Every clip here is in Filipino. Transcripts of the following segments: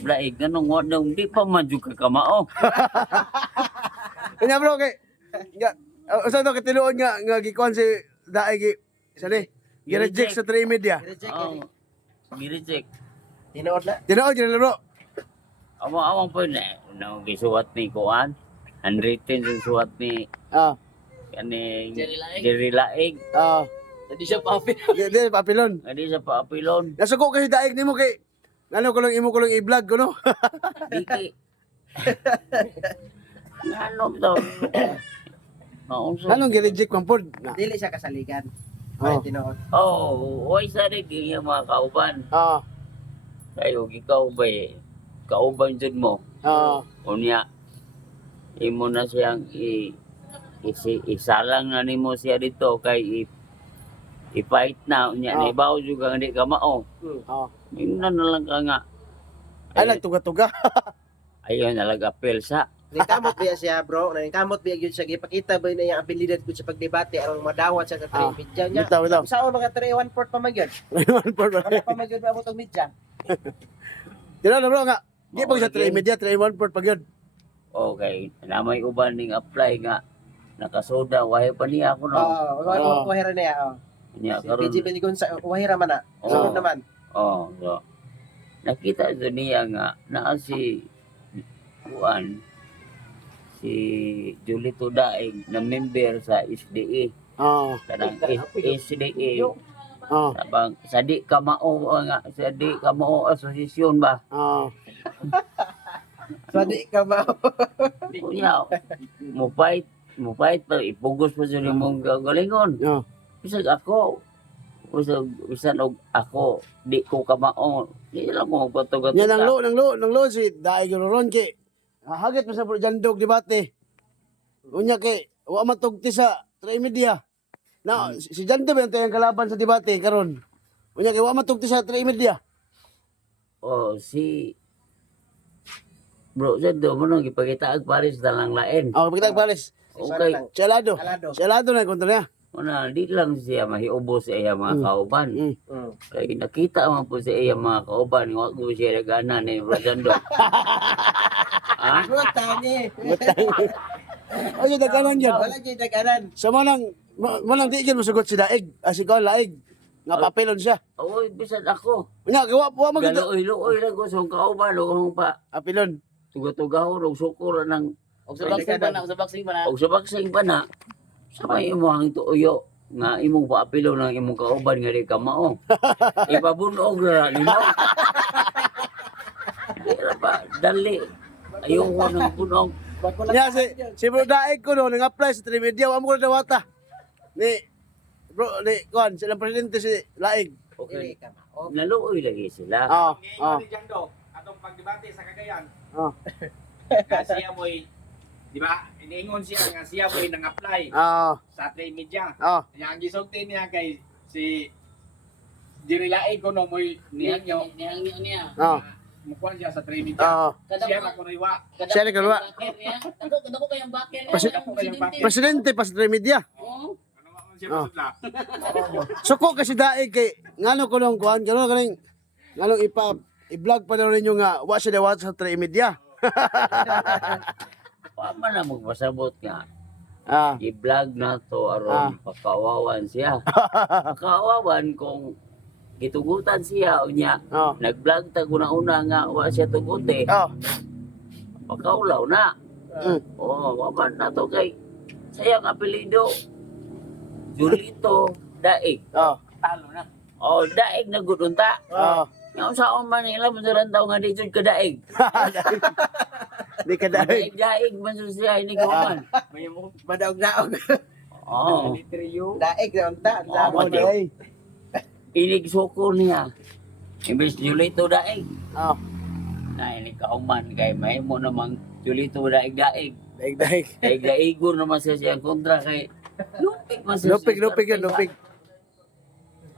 Laig ganong wadong di pa man jud ka kamao. Kanya bro kay nga usa to katinuod nga gikuan si daay gi sali. Gi-reject sa 3 media. Oh. Gireject. Tinood na. Tinuod jud bro. Awang po na gisuwat ni kuan. Handwritten yung suwat ni Ah, kaning Jerry Jerry Laig. ah. Hindi siya papi. Di papilon. Adi sa paapilon. Nasuko kasi daig nimo kay ano ko lang imo ko lang i-vlog ko no. Diki. Ano daw? Maunsa. Anong gi-reject man pod? Na. Dili siya kasaligan. Oh. Ay, tinood. Oh, why sa rin yung mga kauban? Ah, Kayo, ikaw ba kauban dyan mo? ah. Unya, imo na siyang isalang na nimo siya dito kay i-fight na. Unya, Ah. naibaw juga hindi ka mao. Ah. Ina na lang ka nga. Ay nagtuga-tuga. Ayaw na lang apel sa. Ningkamot biya siya, bro. Ningkamot biya gyud siya gipakita ba na yung abilidad ko sa pagdebate aron madawat siya sa Ah. media niya. Bitaw bitaw. Sa mga 3-1/4 pa magyud. Raymond Ford. Wala pa magyud ba mo tong media. Tira na bro nga. Di pa siya 3 media 3-1 Ford pag yun. Okay, na may uban ning apply nga. Nakasoda, wahe pa niya ako no. Oo, Ah. wahira na ya. Oh. Unya, Si karon. PG Biligon sa wahira man na. Oo. Sunod naman. Oh, so. Nakita ito niya nga na si Juan, si Julito Daig na member sa SDE. Ah, Kanang SDE. ah, Sabang sadi kamao nga, sadi kamao asosasyon ba? ah. So di ka ba? Kuya, mo fight pa ipugos pa sa mong gagalingon. Ah. Bisag ako, bisan og ako, di ko kamao. Di lang mo magpatugat. Yan ang lo si Daig Roron kay hagit pa sa jandog debate. Unya kay wa matugti sa 3 media. Na si Jando ba yung kalaban sa debate karon. Unya kay wa matugti sa 3 media. Oh, si Bro, sa do mo nang ipakita ag Paris dalang lain. Ah, kita Paris. Okay. Chalado. Alado. Chalado na kontra niya. Una, di lang siya mahiubo sa iya mga kauban. Mm. Kaya nakita man po sa iya mga kauban, nga ko siya nagana ni Rajando. Ha? Buta ni. Ay, daganan yan. Wala gyud daganan. Sa manang di gyud masugot si Daig, si Kaw Laig. Nga papelon siya. Oy, bisan ako. Unya kay wa maganda. Galuoy lang ko sa kauban, o pa. Apelon. Tuga-tugaw, og sukor ng Og sa boxing pa na, og sa boxing pa na. og sa baksing pa na. Sa may imong tuyo nga imong paapilo ng imong kauban nga di ka mao. Ipabunog na nimo. Dira pa dali. Ayaw ko ng bunog. Ya si Bro Daig ko no nang-apply sa Trimedia, wa mo ko dawata. Ni Bro, ni kuan silang presidente si Laig. Dili Okay. ka ma. Naluoy lagi sila. Ah, Ngayon ah. ni Jando, atong pagdebate sa Cagayan. Ah. Nga siya mo'y, di ba, iniingon siya nga siya mo'y nang-apply Ah, sa trade media. ah. Kaya ang gisulti niya kay si Jirilaig ko no mo'y nihanyo. Nihangyo niya. Ah, Mukuan siya sa trade media. ah. Siya na kunaywa. Siya ni kalwa. Dako kayang backer niya. Pasi- Presidente. Presidente pa sa Trimedia. Oo. Ano nga siya Ah. masudla? Suko kasi Daig kay ngano ko nung kuan, gano kaning nganong i-vlog pa daw ninyo nga wa siya dawata sa Trimedia. Pa man na magpasabot nga. Ah, I-vlog na to aron pakawawan siya. Pakawawan kung gitugutan siya unya. ah. Nag-vlog ta una nga wa siya tuguti. Ah, Pakaulaw na. mm. Oh, waman na to kay sayang apelido. Julito Daig. Ah, Talo na. Oh, Daig na gudunta. ah. Nga sa Manila man taw nga dito ka Daig. Di ka Daig. Daig man sa siya ini gawan. May mo madaog-daog. Oh, Daig na unta. Oh, Oh, Daig. inig sukol niya. Imbes Julito Daig. Ah, Na ini kauman kay may mo namang Julito Daig. Daig Daig. Daig naman siya siyang kontra kay Lupig man siya. Lupig yun, lupig.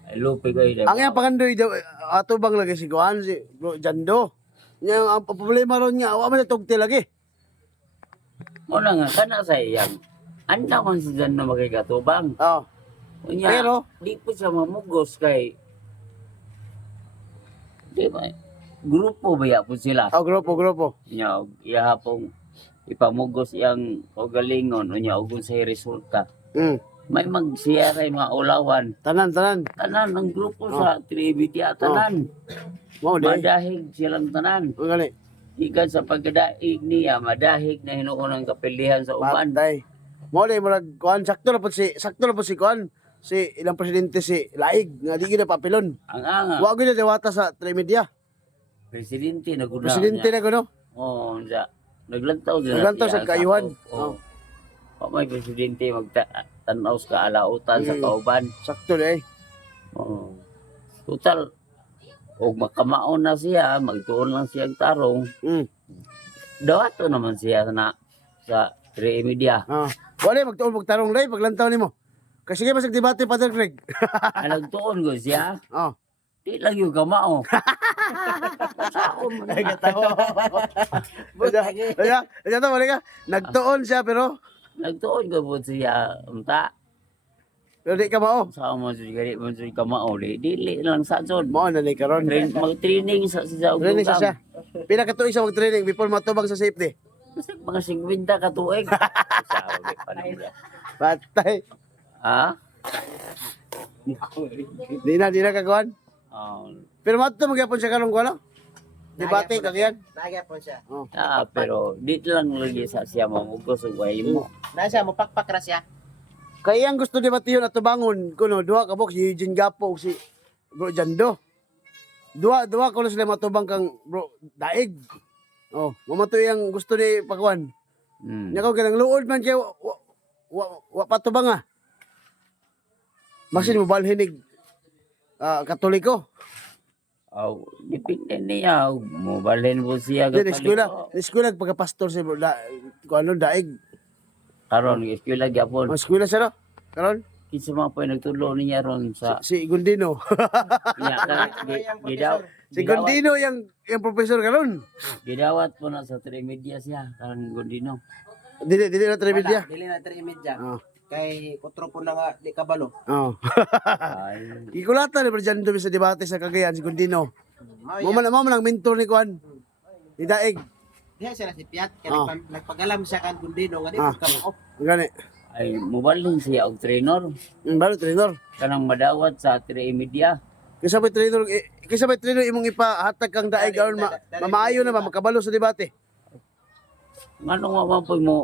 Ay, lupig ay. Ang yang pakandoy daw ato bang lagi si kuan si Bro Jando. Nya ang problema ron niya, wa man tugti lagi. Una nga, kana sa iyang. Anda man si Jan na magkikatubang. Ah, Unya, pero di po siya mamugos kay... Di ba? grupo ba po sila. Oh, grupo. Nya ihapong ipamugos iyang kaugalingon unya ug sa resulta. Mm. May magsiyaray mga ulawan. Tanan. Tanan ng grupo sa Tribidya, tanan. Mao di. Madahig silang tanan. Ang gali. Ikan sa pagkadaig niya, madahig na hinuon ang kapilihan sa uban. Patay. Mao di murag kuan sakto na po si kuan si ilang presidente si Laig nga di gyud na papilon. Ang anga, Wa gyud na diwata sa Trimedia. presidente na guna. Presidente na kuno. Oo, sa naglantaw din. Naglantaw sa kaayuhan. Oo. May presidente magtanaw sa alautan sa Mm. kauban. Sakto di. Oo. Total, o makamaon na siya, magtuon lang siyang tarong, Mm. dawato naman siya sa Trimedia. Ah. Wala magtuon magtarong lay paglantaw nimo. Kasi sige masag debate Father Craig. Ang nagtuon ko siya, Oh. di lang yung kamao. Saon man Ay, na. katawa. Kaya to ka. Nagtuon siya pero Nagtuon ko po siya, unta. di ka mao. Sa mo siya, gari mo siya kamao, dili lang sa son. Mao na ni karon. Mag-training sa og Training lugar. siya. Pila ka tuig sa mag-training before matubang sa safety. Kasi mga 50 ka tuig. Sabi pa nila. Patay. Ha? Di na kagawan. Oh, Pero mato magyapon siya karon ko ano? Debate kagyan. Nagyapon siya. Oh. pero dito lang lagi sa siya mamugos ug way mo. Na siya, mupakpak ra siya. Kaya ang gusto debatihon at tubangon kuno duha ka box si Eugene Gapo ug si Bro Jando. Duha kuno sila matubang kang Bro Daig. Oh, mamato yang gusto ni Pakwan. Mm. Nya ko ganang luod man kay wa patubang ah. Masin mo balhinig Katoliko. Oh, dipindi niya. Mobalhin po siya. Di eskwela pagka-pastor si Bro kuno Daig. Karon, eskwela gyapon. Ang eskwela siya no? Karon Kinsa man po nagtulo niya ron sa si Gundino. niya gidaw. Si Gundino yang professor karon. Gidawat po na sa Trimedia siya karon Gondino. Dili na trivia. Dili na 3 media. Oh. Kay kutro po na nga di kabalo. Oh. Ay, Ikulata ni Bro Jando sa debate sa Cagayan si Gundino. Mao Mo man ang mentor ni Kuan. Ni Daig. diha siya si Piat kay Ah. nagpagalam siya kan Gundino nga di Ah. ko kamo. Gani. ay mobalhin siya og trainer Balo trainer. kanang madawat sa Trimedia. Kisa ba trainer imong ipahatag kang Daig aron mamaayo na ba makabalo sa debate. Ngano nga man po mo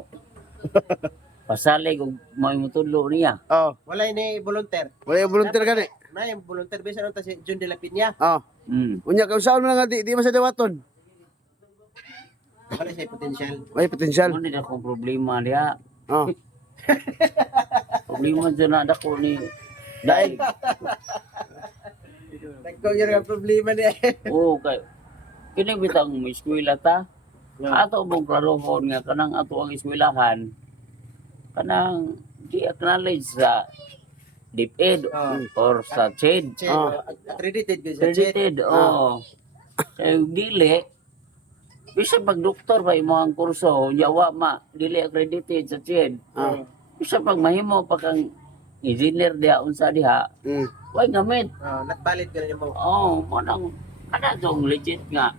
pasalig og may motulo niya. Oh, Wala ni volunteer. wala yung volunteer gani. Na yung volunteer bisan unta si John de la Piña. Oh, Mm. unya ka usaon man nga di man sa dewaton. Wala siya potential. May potential. Ano din akong problema diha. Oh. Problema dyan na dako ni Daig. Nagkong yung nga problema niya. Oo, kay kini bitang may eskwela ta. Ato mong klarohon nga kanang ato ang eskwelahan kanang di-acknowledge sa DepEd or sa CHED. Siya, accredited din siya. Chet. Credited, oo. Kaya dili, bisa pag doktor ba imo ang kurso, yawa ma, dili accredited sa CHED. Ah. Bisa pag mahimo pa kang engineer diha unsa diha, Mm. way gamit. Not valid ka rin mo. Oo, mo nang kana tong legit nga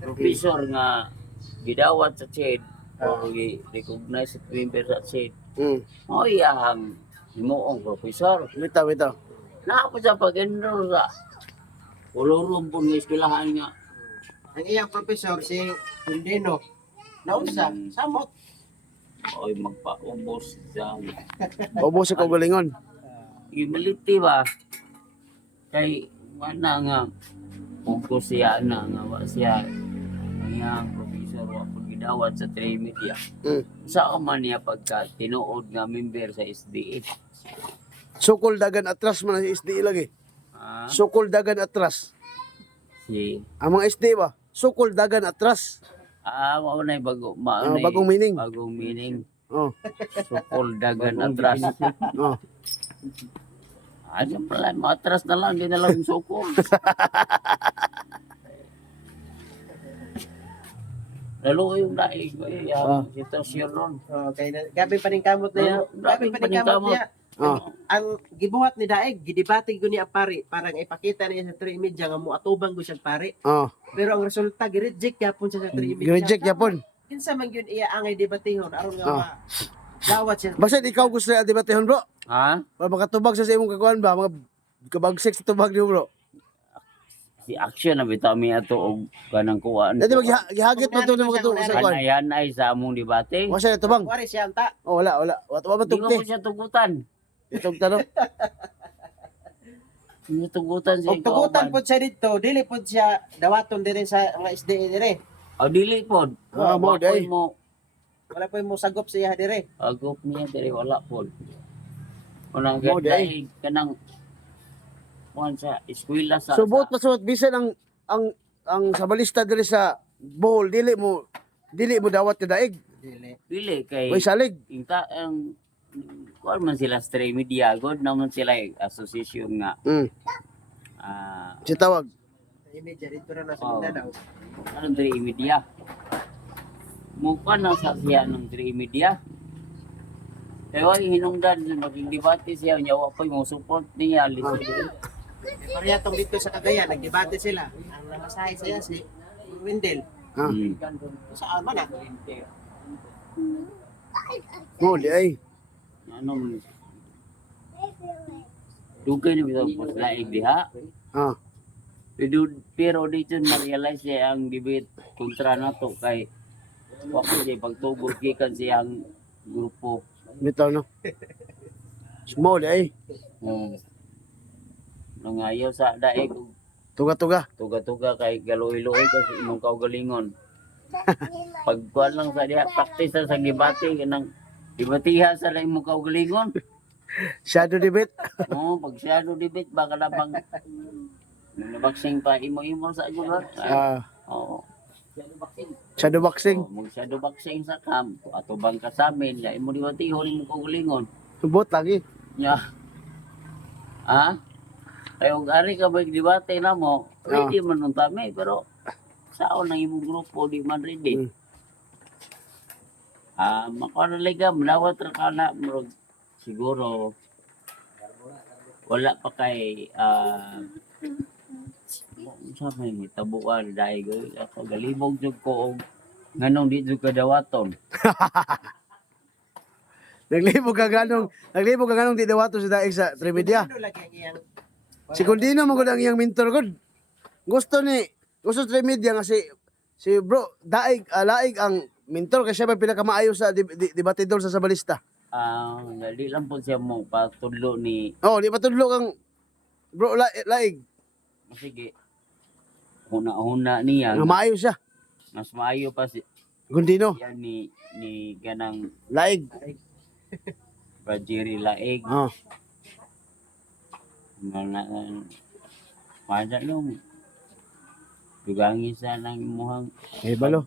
professor nga gidawat sa CHED or recognize sa member sa CHED. Mm. Mo iyang himuong professor. Bitaw. Napo sa pag-enroll sa ulurong po ng eskwelahan nga. Ang iyang professor si Gundino. Nausa, samot. Oy, magpaubos sa Ubos sa kaugalingon. humility ba? Kay wala nga kung siya na nga wa siya ang professor wa po gidawat sa Trimedia. Mm. Sa man niya pagka tinuod nga member sa SDA. Sukol dagan atras man ang SDE lagi. Ah, Sukol dagan atras. si Ang mga SDE ba? Sukol dagan atras. mao na bago Bagong meaning. bagong meaning. Oh. Sukol dagan atras. Oh. Ano pala, matras na lang, di na lang yung sukol. Lalo yung daig, Ah. sitwasyon nun. Kay gabi pa rin kamot na yan. Gabi pa rin kamot. niya. Oh. Ang gibuhat ni Daig, gidebate ko niya pare, parang ipakita niya sa 3 media nga mo atubang ko siya pare. Oh. Pero ang resulta gi-reject yapon siya sa 3 media. Reject yapon. Kinsa man gyud iya angay debatehon aron nga Oh. dawat siya. Basta ikaw gusto na debatehon bro. Ha? Para makatubag sa imong kakuan ba mga kabagsik sa tubag niyo bro. Si action na bitaw mi ato og kanang kuan. Dati maghihagit mo to ng mga tubo sa kuan. Kanayan ay sa among debate. Wa siya tubang. Wari siya anta. Oh wala. Wa Di matugti. ko siya tugutan. Itong tanong. Hindi tugutan siya. Og tugutan pod siya dito, dili pod siya dawaton dire sa mga SDA dire. O dili pod. Ah, mo, Wa day. mo Wala po mo sagop siya dire. agop niya diri wala pod. Unang Mo, day. ganda kanang kuan sa eskwela sa Subot pa subot bisan ang sabalista diri sa Bohol dili mo dawat ka daig. Dili. dili kay Way salig. inta ang kuan man sila stray media god naman sila association nga Si tawag. Imedya dito na sa Oh. Mindanao. anong stray media mukha na sa siya ng stray media kaya ay hinungdan naging debate siya niya wa pa mo support niya lisod Parehas dito sa Cagayan, nagdebate sila. Ang namasahe siya si Wendell. Ah. Saan man ah? Mo di ay. anong dugay na bitaw po laig diha Ah. pero dito na-realize siya ang debate kontra nato kay wako siya pagtugod gikan siyang grupo. Bitaw no. Mo di ay. Nangayaw sa daig ug Tuga-tuga. tuga-tuga kay galoy-loy kasi imong kaugalingon. Pagkuan lang sa diha practice sa gibati kanang debatiha sa imong kaugalingon. Shadow debate. Oo, pag shadow debate baka na bang nabaksing pa imo-imo sa gulo. Ah, Oo. shadow boxing. Mag shadow boxing sa camp. Atubang ka sa amin, ya imo dibatihon imong kaugalingon. Subot lagi. Nya. Ah? Ay og ari ka ba debate na mo, ready man nun tami pero sao nang imong grupo di man ready. Makuha liga malawat ra ka na murag siguro wala pa kay sa may tabuan dahil ako galibog jud ko og nganong di jud kadawaton. Naglibog ka ganong di dawato sa daig sa Trimedia. Ano lagi ang iyang Si Condino mo gud ang iyang mentor gud. Gusto Trimedia nga si bro daig laig ang mentor kasi siya ba pinakamaayo sa debatidor sa sabalista. Dali lang po siya mo patudlo ni Oh, di patudlo kang bro laig. sige. Una niya Nga maayo siya. mas maayo pa si Condino yan ni ganang laig. Rajiri Laig Oh. Wala yung dugangi sa nang imuhang Balo.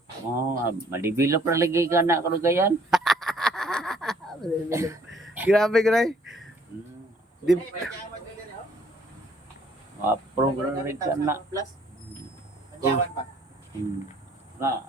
malibilop na lagi ka na karugayan. Grabe gray. Di Program rin ka na. plus. Jawan pa. Na